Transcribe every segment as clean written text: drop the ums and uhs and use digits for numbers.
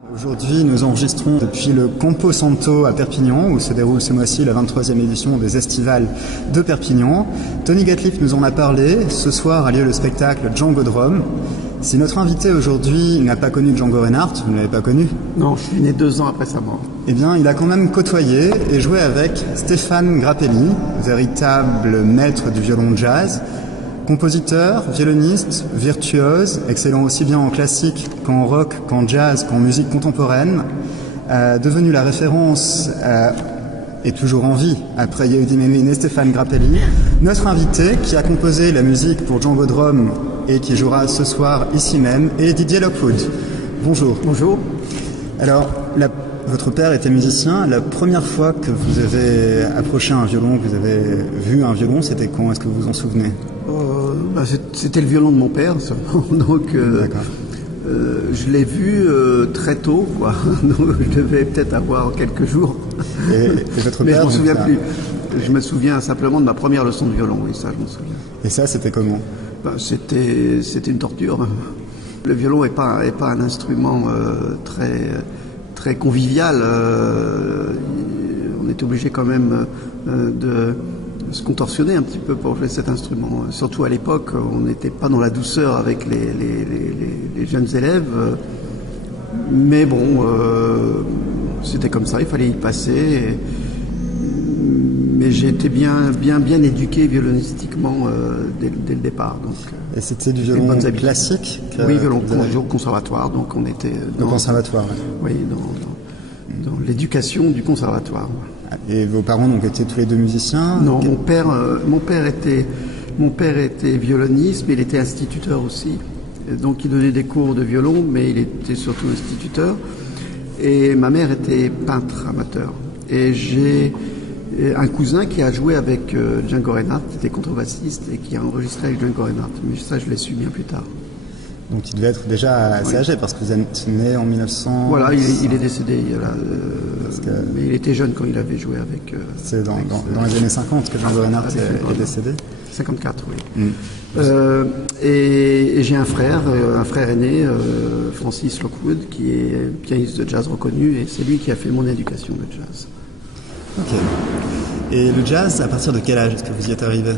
Aujourd'hui, nous enregistrons depuis le Campo Santo à Perpignan, où se déroule ce mois-ci la 23e édition des Estivales de Perpignan. Tony Gatliff nous en a parlé. Ce soir a lieu le spectacle Django Drum. Si notre invité aujourd'hui n'a pas connu Django Reinhardt, vous ne l'avez pas connu? Non, je suis né 2 ans après sa mort. Eh bien, il a quand même côtoyé et joué avec Stéphane Grappelli, véritable maître du violon jazz. Compositeur, violoniste, virtuose, excellent aussi bien en classique qu'en rock, qu'en jazz, qu'en musique contemporaine, devenu la référence et toujours en vie après Yehudi Menuhin et Stéphane Grappelli. Notre invité qui a composé la musique pour Django Drum et qui jouera ce soir ici même est Didier Lockwood. Bonjour. Bonjour. Alors, votre père était musicien. La première fois que vous avez approché un violon, que vous avez vu un violon, c'était quand? Est-ce que vous vous en souvenez? C'était le violon de mon père, donc je l'ai vu très tôt, quoi. Donc je devais peut-être avoir quelques jours. Et votre mais père, je m'en souviens plus. Je me souviens simplement de ma première leçon de violon, oui, ça je m'en souviens. Et ça, c'était comment? C'était une torture. Le violon n'est pas un instrument très convivial. On était obligé quand même de se contorsionner un petit peu pour jouer cet instrument. Surtout à l'époque, on n'était pas dans la douceur avec les jeunes élèves. Mais bon, c'était comme ça, il fallait y passer. Mais j'ai été bien éduqué violonistiquement dès le départ. Donc, et c'était du violon classique? Oui, violon conservatoire. Donc on était au conservatoire. Oui, dans l'éducation du conservatoire. Et vos parents donc étaient tous les deux musiciens? Non, mon père était violoniste, mais il était instituteur aussi. Donc il donnait des cours de violon, mais il était surtout instituteur. Et ma mère était peintre amateur. Et j'ai un cousin qui a joué avec Django Reinhardt, qui était contrebassiste et qui a enregistré avec Django Reinhardt. Mais ça, je l'ai su bien plus tard. Donc il devait être déjà assez âgé, parce que vous êtes né en 1900... Voilà, il est décédé. Mais il était jeune quand il avait joué avec... c'est dans les années 50 que Django Reinhardt est décédé? 54, oui. Et j'ai un frère aîné, Francis Lockwood, qui est pianiste de jazz reconnu, et c'est lui qui a fait mon éducation de jazz. Ok. Et le jazz, à partir de quel âge est-ce que vous y êtes arrivé?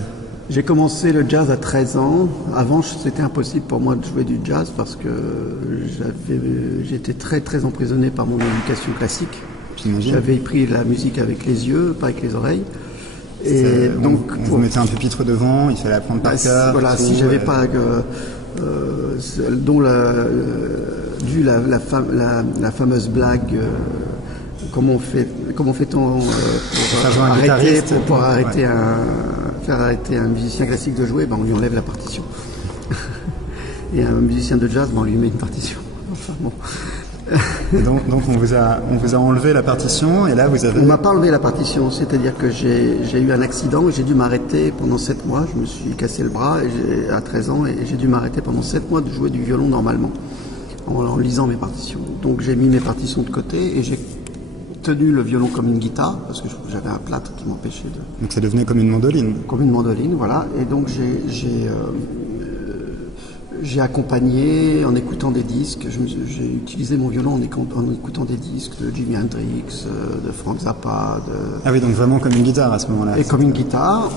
J'ai commencé le jazz à 13 ans. Avant, c'était impossible pour moi de jouer du jazz parce que j'étais très très emprisonné par mon éducation classique. J'imagine. J'avais pris la musique avec les yeux, pas avec les oreilles. Et donc, vous mettez un pupitre devant, il fallait apprendre par cœur. Voilà, si j'avais pas dont la fameuse blague. Comment fait-on pour faire arrêter un musicien classique de jouer? On lui enlève la partition. Et un musicien de jazz, on lui met une partition. Enfin, bon. Et donc on vous a enlevé la partition, et là vous avez... On m'a pas enlevé la partition, c'est-à-dire que j'ai eu un accident et j'ai dû m'arrêter pendant 7 mois. Je me suis cassé le bras à 13 ans et j'ai dû m'arrêter pendant 7 mois de jouer du violon normalement, en lisant mes partitions. Donc j'ai mis mes partitions de côté et j'ai tenu le violon comme une guitare, parce que j'avais un plâtre qui m'empêchait de... Donc ça devenait comme une mandoline? Comme une mandoline, voilà. Et donc j'ai accompagné en écoutant des disques. J'ai utilisé mon violon en écoutant des disques de Jimi Hendrix, de Frank Zappa. Ah oui, donc vraiment comme une guitare à ce moment-là. Et comme une guitare,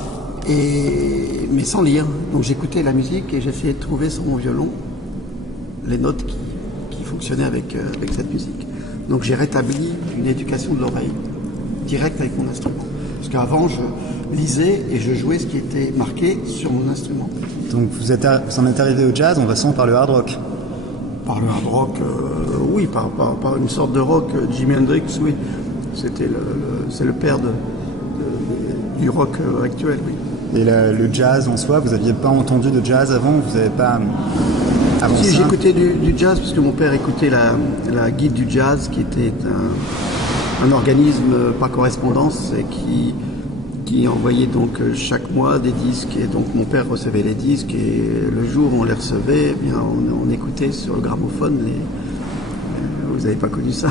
mais sans lire. Donc j'écoutais la musique et j'essayais de trouver sur mon violon les notes qui fonctionnaient avec cette musique. Donc j'ai rétabli une éducation de l'oreille directe avec mon instrument. Parce qu'avant, je lisais et je jouais ce qui était marqué sur mon instrument. Donc vous en êtes arrivé au jazz en passant par le hard rock? Par le hard rock, oui, par une sorte de rock. Jimi Hendrix, oui. C'est le père du rock actuel, oui. Et le jazz en soi, vous n'aviez pas entendu de jazz avant? Vous n'avez pas... Si, j'écoutais du jazz, parce que mon père écoutait la Guide du jazz, qui était un organisme par correspondance et qui envoyait donc chaque mois des disques. Et donc mon père recevait les disques et le jour où on les recevait, eh bien, on écoutait sur le gramophone vous n'avez pas connu ça?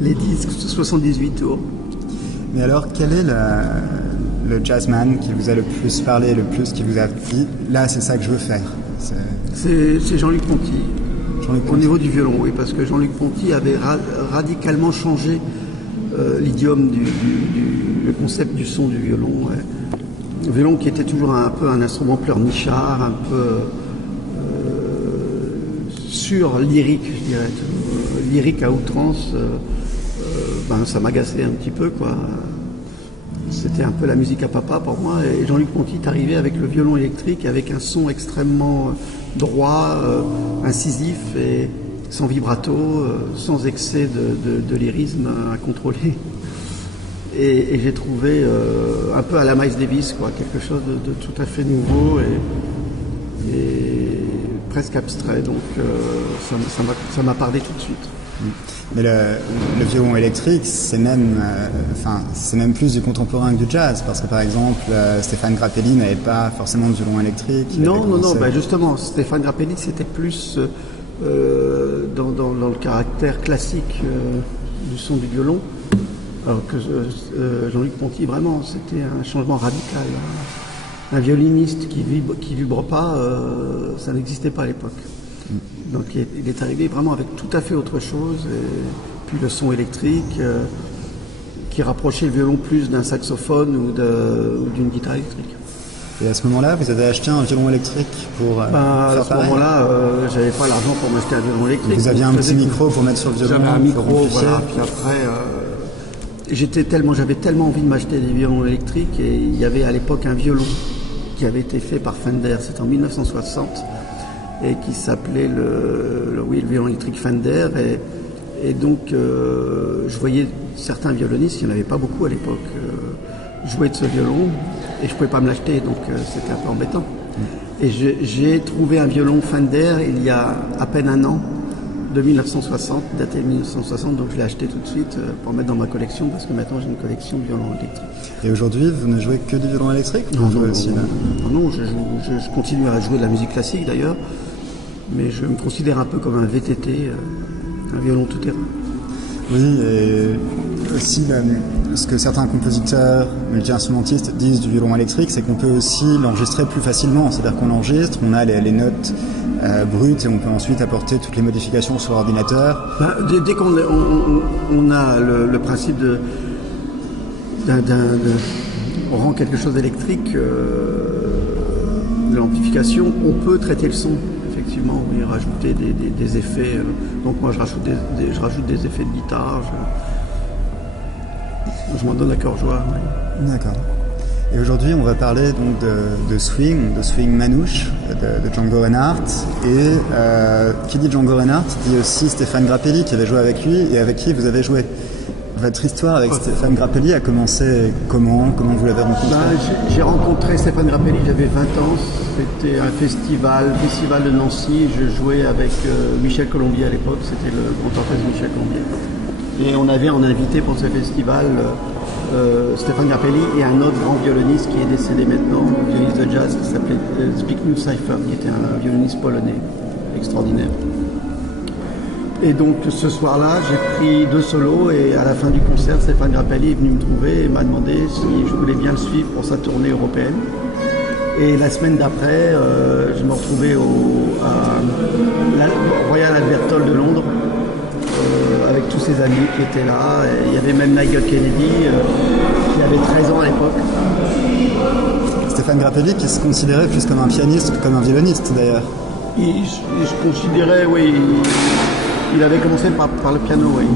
Les disques, 78 tours. Mais alors, quel est le jazzman qui vous a le plus parlé, le plus qui vous a dit « Là, c'est ça que je veux faire ». C'est Jean-Luc Ponty. Au niveau du violon, oui, parce que Jean-Luc Ponty avait radicalement changé l'idiome le concept du son du violon. Ouais. Le violon qui était toujours un peu un instrument pleurnichard, un peu lyrique, je dirais. Lyrique à outrance, ça m'agaçait un petit peu, quoi. C'était un peu la musique à papa pour moi. Et Jean-Luc Ponty est arrivé avec le violon électrique, avec un son extrêmement droit, incisif et sans vibrato, sans excès de lyrisme à contrôler. Et j'ai trouvé un peu à la Miles Davis, quoi, quelque chose de tout à fait nouveau et presque abstrait. Donc ça m'a parlé tout de suite. Mais le violon électrique, c'est même plus du contemporain que du jazz, parce que par exemple, Stéphane Grappelli n'avait pas forcément de violon électrique. Non, justement, Stéphane Grappelli, c'était plus dans le caractère classique du son du violon, alors que Jean-Luc Ponty, vraiment, c'était un changement radical. Un violiniste qui vibre pas, ça n'existait pas à l'époque. Donc il est arrivé vraiment avec tout à fait autre chose, et puis le son électrique qui rapprochait le violon plus d'un saxophone ou d'une guitare électrique. Et à ce moment-là, vous avez acheté un violon électrique pour faire à ce moment-là, j'avais pas l'argent pour m'acheter un violon électrique. Vous aviez un petit micro pour mettre sur le violon. J'avais un micro, voilà. Puis après, j'avais tellement envie de m'acheter des violons électriques, et il y avait à l'époque un violon qui avait été fait par Fender, c'était en 1960. Et qui s'appelait le violon électrique Fender. Et donc, je voyais certains violonistes, il n'y en avait pas beaucoup à l'époque, jouer de ce violon, et je ne pouvais pas me l'acheter, donc c'était un peu embêtant. Et j'ai trouvé un violon Fender il y a à peine un an, de 1960, daté de 1960, donc je l'ai acheté tout de suite pour mettre dans ma collection, parce que maintenant j'ai une collection de violons électriques. Et aujourd'hui, vous ne jouez que du violon électrique? Non, je continue à jouer de la musique classique d'ailleurs, mais je me considère un peu comme un VTT, un violon tout-terrain. Oui, et aussi ce que certains compositeurs, multi-instrumentistes disent du violon électrique, c'est qu'on peut aussi l'enregistrer plus facilement. C'est-à-dire qu'on l'enregistre, on a les notes brutes, et on peut ensuite apporter toutes les modifications sur l'ordinateur. Dès qu'on a le principe on rend quelque chose d'électrique, de l'amplification, on peut traiter le son. Effectivement, oui, rajouter des effets. Donc moi, je rajoute des effets de guitare. Je m'en donne à cœur joie. Oui. D'accord. Et aujourd'hui, on va parler donc de swing manouche, de Django Reinhardt. Et qui dit Django Reinhardt dit aussi Stéphane Grappelli, qui avait joué avec lui et avec qui vous avez joué. Votre histoire avec Stéphane Grappelli a commencé comment vous l'avez rencontré? J'ai rencontré Stéphane Grappelli, j'avais 20 ans. C'était un festival de Nancy. Je jouais avec Michel Colombier à l'époque, c'était le grand orchestre Michel Colombier. Et on avait en invité pour ce festival Stéphane Grappelli et un autre grand violoniste qui est décédé maintenant, un violoniste de jazz qui s'appelait Zbigniew Cypher, qui était un violoniste polonais extraordinaire. Et donc ce soir-là, j'ai pris 2 solos, et à la fin du concert, Stéphane Grappelli est venu me trouver et m'a demandé si je voulais bien le suivre pour sa tournée européenne. Et la semaine d'après, je me retrouvais à Royal Albert Hall de Londres, avec tous ses amis qui étaient là. Et il y avait même Nigel Kennedy, qui avait 13 ans à l'époque. Stéphane Grappelli, qui se considérait plus comme un pianiste que comme un violoniste d'ailleurs. Il se considérait, oui. Il avait commencé par le piano, oui.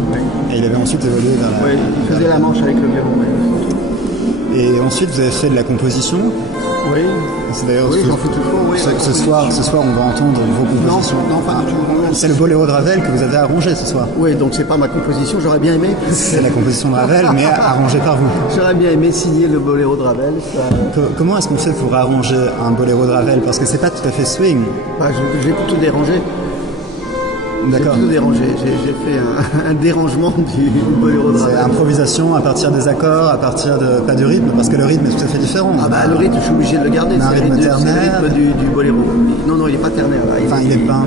Et il avait ensuite évolué vers la... Oui, il faisait la manche avec le violon. Oui. Et ensuite, vous avez fait de la composition? Oui. C'est d'ailleurs j'en fais toujours, oui. Ce soir, on va entendre vos compositions. Non, pas du tout. C'est le boléro de Ravel que vous avez arrangé ce soir. Oui, donc c'est pas ma composition, j'aurais bien aimé. C'est la composition de Ravel, mais arrangée par vous. J'aurais bien aimé signer le boléro de Ravel. Comment est-ce qu'on fait pour arranger un boléro de Ravel? Parce que c'est pas tout à fait swing. J'ai tout dérangé. D'accord. J'ai tout dérangé. J'ai fait un dérangement du boléro de Ravel. C'est improvisation à partir des accords, à partir pas du rythme, parce que le rythme est tout à fait différent. Le rythme, je suis obligé de le garder. C'est le rythme du boléro. Non, il n'est pas ternaire là. Il est pas.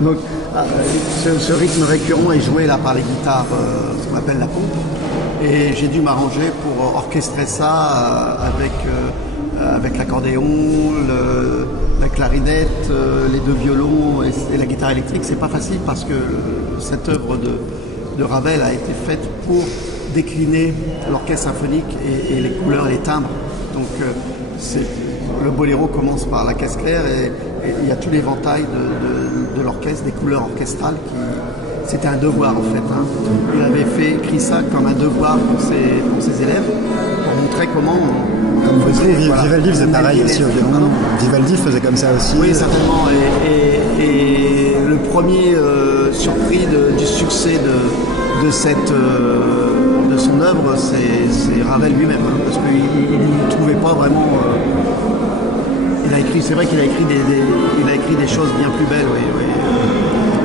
Donc, ce rythme récurrent est joué là par les guitares, ce qu'on appelle la pompe. Et j'ai dû m'arranger pour orchestrer ça avec avec l'accordéon, la clarinette, les deux violons et la guitare électrique. C'est pas facile parce que cette œuvre de Ravel a été faite pour décliner l'orchestre symphonique et les couleurs et les timbres. Donc le boléro commence par la caisse claire et il y a tout l'éventail de l'orchestre, des couleurs orchestrales c'était un devoir en fait. Hein. Il avait écrit ça comme un devoir pour ses élèves, pour montrer comment on faisait. Vivaldi faisait pareil aussi au violon. Vivaldi faisait comme ça aussi. Oui, certainement. Et le premier surpris du succès de son œuvre, c'est Ravel lui-même, hein, parce qu'il ne trouvait pas vraiment. C'est vrai qu'il a écrit des choses bien plus belles. Oui, oui.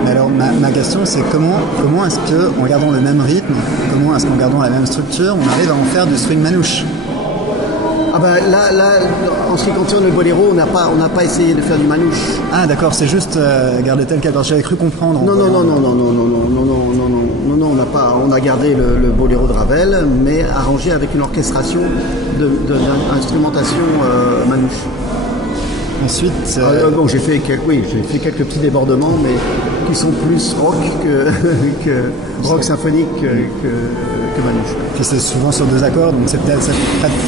Alors ma question c'est comment est-ce qu'en gardant le même rythme, comment est-ce qu'en gardant la même structure, on arrive à en faire du swing manouche? Ah ben là, en ce qui concerne le boléro, on n'a pas essayé de faire du manouche. Ah d'accord, c'est juste garder tel quel. J'avais cru comprendre. Non, on n'a pas. On a gardé le boléro de Ravel, mais arrangé avec une orchestration d'instrumentation manouche. Ensuite, bon, j'ai fait quelques petits débordements, mais qui sont plus rock que rock symphonique que manouche. Puis c'est souvent sur deux accords, donc ça prête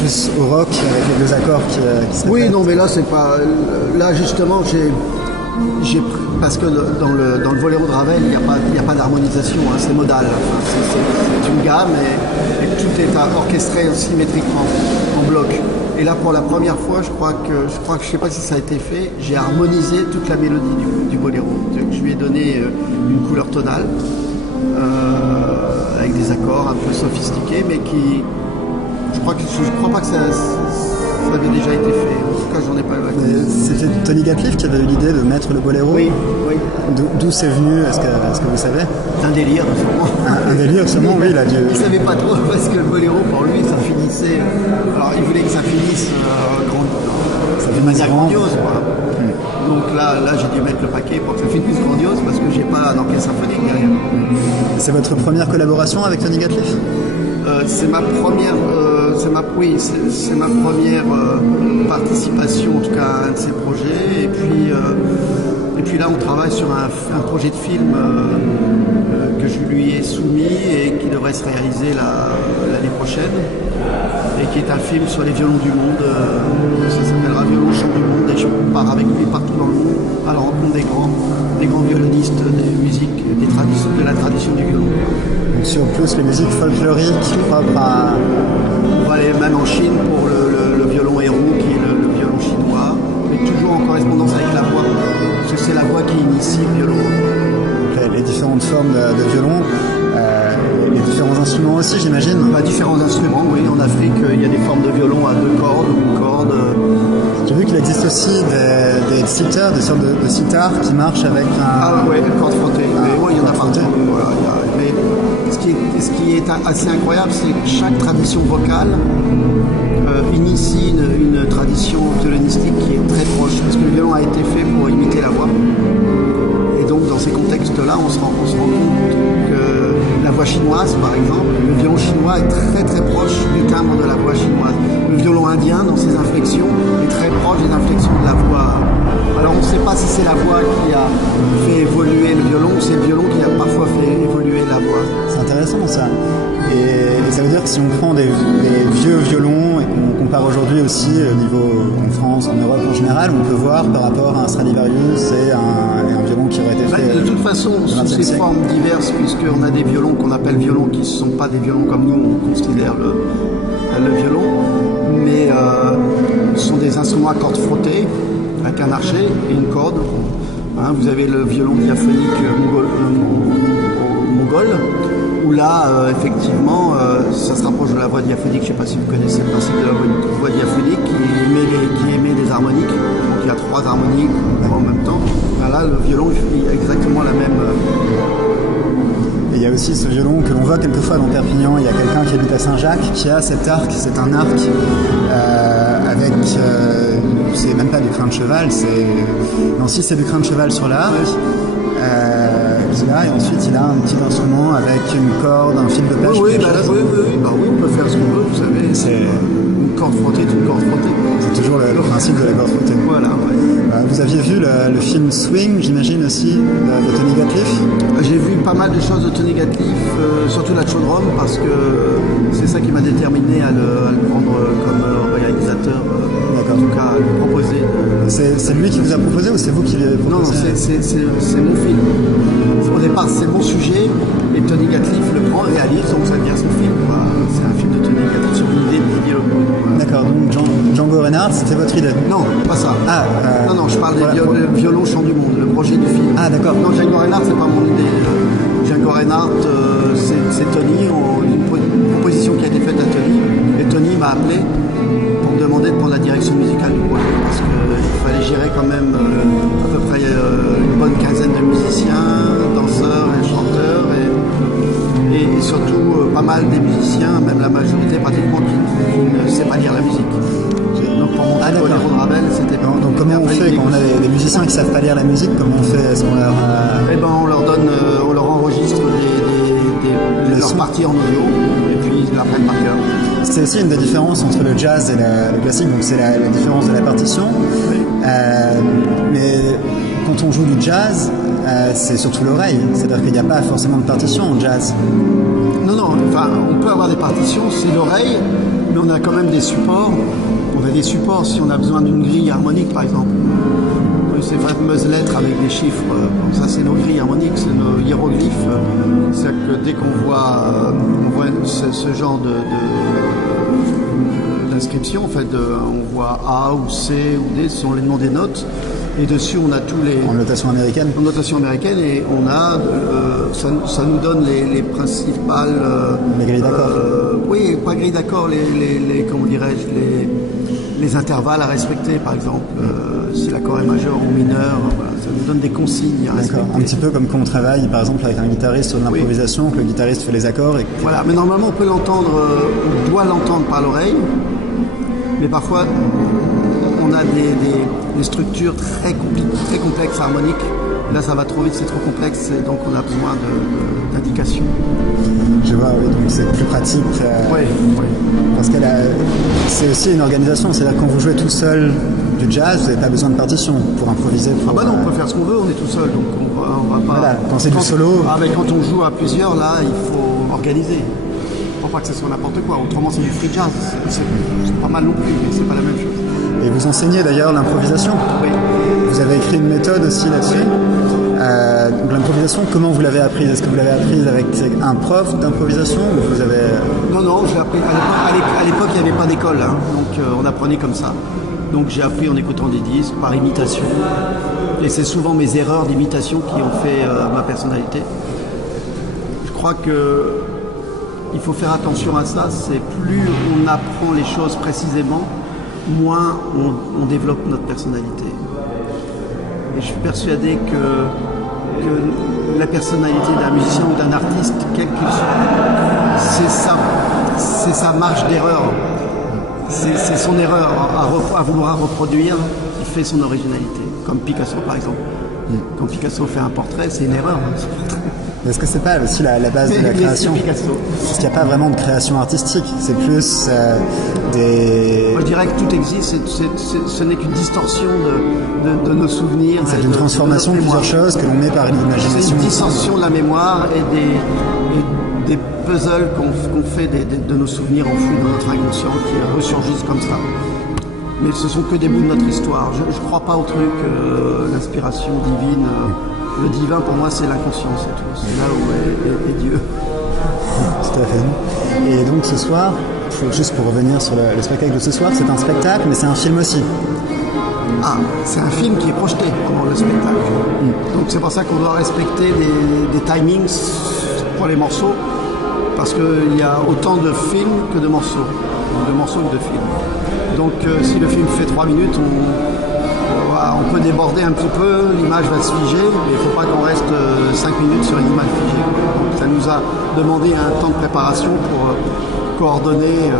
plus au rock avec les deux accords qui oui, non, mais là c'est pas. Là justement, parce que dans le boléro de Ravel, il n'y a pas d'harmonisation, hein, c'est modal. Enfin, c'est une gamme et tout est orchestré symétriquement en bloc. Et là, pour la première fois, je crois que je sais pas si ça a été fait, j'ai harmonisé toute la mélodie du boléro. Je lui ai donné une couleur tonale avec des accords un peu sophistiqués, mais qui, je crois pas que ça avait déjà été fait. En tout cas, j'en ai pas eu. C'était Tony Gatliff qui avait eu l'idée de mettre le boléro. Oui. D'où c'est venu? Est-ce que vous savez? Un délire, sûrement. Un délire, sûrement, oui. Il savait pas trop parce que le boléro, pour lui, ça finissait. Alors, il voulait que ça finisse de manière grandiose, quoi. Donc là, j'ai dû mettre le paquet pour que ça finisse grandiose parce que j'ai pas un orchestre symphonique derrière. C'est votre première collaboration avec Tony Gatliff? C'est ma première. C'est ma première participation, en tout cas, à un de ses projets. Et puis là, on travaille sur un projet de film que je lui ai soumis et qui devrait se réaliser l'année prochaine. Et qui est un film sur les violons du monde. Ça s'appellera Violon chant du monde. Et je pars avec lui partout dans le monde à la rencontre des grands violonistes des musiques, de la tradition du violon. Donc sur plus les musiques folkloriques propres à... On va aller même en Chine pour le violon héros qui est le violon chinois, mais toujours en correspondance avec la voix, parce que c'est la voix qui initie le violon. Les différentes formes de violon, les différents instruments aussi, j'imagine. Différents instruments, oui. En Afrique, il y a des formes de violon à 2 cordes ou 1 corde. J'ai vu qu'il existe aussi des sitars, des sortes de sitars qui marchent avec un... Ah oui, corde frottée. Mais oui, il y en a partout. Voilà, mais ce qui est assez incroyable, c'est que chaque tradition vocale initie une tradition violonistique qui est très proche, parce que le violon a été fait pour imiter la voix. Et donc, dans ces contextes-là, on se rend compte que la voix chinoise, par exemple, le violon chinois est très très proche du timbre de la voix chinoise. Le violon indien, dans ses inflexions, est très proche des inflexions de la voix. Alors, on ne sait pas si c'est la voix qui a fait évoluer le violon ou c'est le violon qui a parfois fait évoluer la voix. C'est intéressant ça. Et ça veut dire que si on prend des vieux violons et qu'on compare aujourd'hui aussi au niveau en France, en Europe en général, on peut voir par rapport à un Stradivarius et un violon qui aurait été fait... De toute façon, sous ces formes diverses, puisqu'on a des violons qu'on appelle violons qui ne sont pas des violons comme nous, on considère le violon, mais ce sont des instruments à cordes frottées, avec un archet et une corde. Hein, vous avez le violon diaphonique mongol, où là, effectivement, ça se rapproche de la voix diaphonique. Je ne sais pas si vous connaissez le principe de la voix diaphonique qui émet des harmoniques. Donc il y a 3 harmoniques en même temps. Là, le violon, il a exactement la même... Et il y a aussi ce violon que l'on voit quelquefois dans Perpignan. Il y a quelqu'un qui habite à Saint-Jacques qui a cet arc. C'est un arc avec... c'est même pas du crin de cheval. Non, si, c'est du crin de cheval sur l'arc. Et ensuite il a un petit instrument avec une corde, un fil de pêche. Oui, on peut faire ce qu'on veut, vous savez. C'est une corde frottée est une corde frottée. C'est toujours le principe de la corde frottée. Voilà, ouais. Vous aviez vu le film Swing, j'imagine aussi, de Tony Gatliff? J'ai vu pas mal de choses de Tony Gatliff, surtout la Chaudrome, parce que c'est ça qui m'a déterminé à le prendre comme réalisateur, en tout cas à lui proposer. C'est lui qui vous a proposé ou c'est vous qui lui avez proposé? Non, c'est mon film. Au départ, c'est mon sujet, et Tony Gatliff le prend, réalise, donc ça devient son film. C'est un film de Tony Gatliff sur une idée de Didier Lecourt. D'accord, donc Django Reinhardt, c'était votre idée? Non, pas ça. Non, je parle voilà, des violons chant du monde, le projet du film. Ah, d'accord. Non, Django Reinhardt, c'est pas mon idée. Django Reinhardt, c'est Tony, une proposition qui a été faite à Tony, et Tony m'a appelé pour me demander de prendre la direction musicale du projet, parce qu'il fallait gérer quand même à peu près une bonne quinzaine de musiciens, danseurs et chanteurs, et surtout pas mal des musiciens, même la majorité pratiquement qui ne sait pas lire la musique. Donc pour monter le Boléro de Ravel, c'était pas... Donc comment on fait quand on a des musiciens qui savent pas lire la musique? Comment on fait? Est-ce qu'on leur... Eh ben on leur donne, on leur enregistre leurs parties en audio, et puis ils l'apprennent par cœur. C'est aussi une des différences entre le jazz et le classique, donc c'est la différence de la partition. Oui. Mais quand on joue du jazz, c'est surtout l'oreille. C'est-à-dire qu'il n'y a pas forcément de partition en jazz. Non, enfin, on peut avoir des partitions, c'est l'oreille, mais on a quand même des supports. On a des supports si on a besoin d'une grille harmonique, par exemple. Ces fameuses lettres avec des chiffres, ça c'est nos grilles harmoniques, c'est nos hiéroglyphes. C'est-à-dire que dès qu'on voit ce genre d'inscription, en fait, on voit A ou C ou D, ce sont les noms des notes. Et dessus, on a tous les... En notation américaine? En notation américaine, et on a... ça nous donne les principales... les grilles d'accords? Oui, pas grilles d'accords, comment dirais-je, les intervalles à respecter, par exemple. Si l'accord est majeur ou mineur, voilà, ça nous donne des consignes à respecter. D'accord, un petit peu comme quand on travaille, par exemple, avec un guitariste sur de l'improvisation, que le guitariste fait les accords. Voilà, mais normalement, on peut l'entendre, on doit l'entendre par l'oreille, mais parfois... on a des structures très complexes harmoniques. Là, ça va trop vite, c'est trop complexe, et donc on a besoin d'indications. Je vois, oui, donc c'est plus pratique. Oui. Parce que c'est aussi une organisation, c'est-à-dire quand vous jouez tout seul du jazz, vous n'avez pas besoin de partition pour improviser. Ah bah non, on peut faire ce qu'on veut, on est tout seul, donc on va pas... Voilà, quand c'est du solo... Ah mais quand on joue à plusieurs, là, il faut organiser. Faut pas que ce soit n'importe quoi, autrement c'est du free jazz. C'est pas mal non plus, mais c'est pas la même chose. Et vous enseignez d'ailleurs l'improvisation? Oui. Vous avez écrit une méthode aussi là-dessus. Donc l'improvisation, comment vous l'avez apprise? Est-ce que vous l'avez apprise avec un prof d'improvisation ou vous avez... Non, je l'ai appris. À l'époque, il n'y avait pas d'école, hein, donc on apprenait comme ça. Donc j'ai appris en écoutant des disques, par imitation. Et c'est souvent mes erreurs d'imitation qui ont fait ma personnalité. Je crois que il faut faire attention à ça. C'est plus on apprend les choses précisément, moins on développe notre personnalité. Et je suis persuadé que la personnalité d'un musicien ou d'un artiste, quel qu'il soit, c'est sa marge d'erreur. C'est son erreur à vouloir reproduire qui fait son originalité. Comme Picasso, par exemple. Quand Picasso fait un portrait, c'est une erreur. Est-ce que c'est pas aussi la base de la création? Parce qu'il n'y a pas vraiment de création artistique, c'est plus des... Moi je dirais que tout existe, ce n'est qu'une distorsion de nos souvenirs. C'est une transformation de plusieurs choses que l'on met par l'imagination. C'est une distorsion de la mémoire et des puzzles qu'on fait de nos souvenirs enfouis dans notre inconscient qui ressurgissent comme ça. Mais ce sont que des bouts de notre histoire. Je ne crois pas au truc, l'inspiration divine. Le divin, pour moi, c'est l'inconscient, c'est tout. C'est là où est Dieu. Tout à fait. Et donc ce soir, juste pour revenir sur le spectacle de ce soir, c'est un spectacle, mais c'est un film aussi. Ah, c'est un film qui est projeté pendant le spectacle. Donc c'est pour ça qu'on doit respecter des timings pour les morceaux, parce qu'il y a autant de films que de morceaux, de morceaux que de films. Donc si le film fait 3 minutes, on peut déborder un petit peu, l'image va se figer, mais il ne faut pas qu'on reste 5 minutes sur une image figée. Donc ça nous a demandé un temps de préparation pour coordonner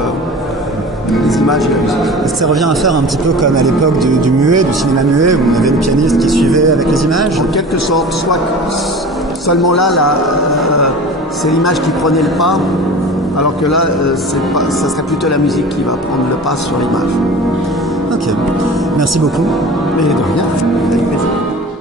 les images et la musique. Ça revient à faire un petit peu comme à l'époque du muet, du cinéma muet, où on avait une pianiste qui suivait avec les images. En quelque sorte, soit seulement là, c'est l'image qui prenait le pas, Alors que là, ça serait plutôt la musique qui va prendre le pas sur l'image. Ok, merci beaucoup. Et de rien, avec plaisir.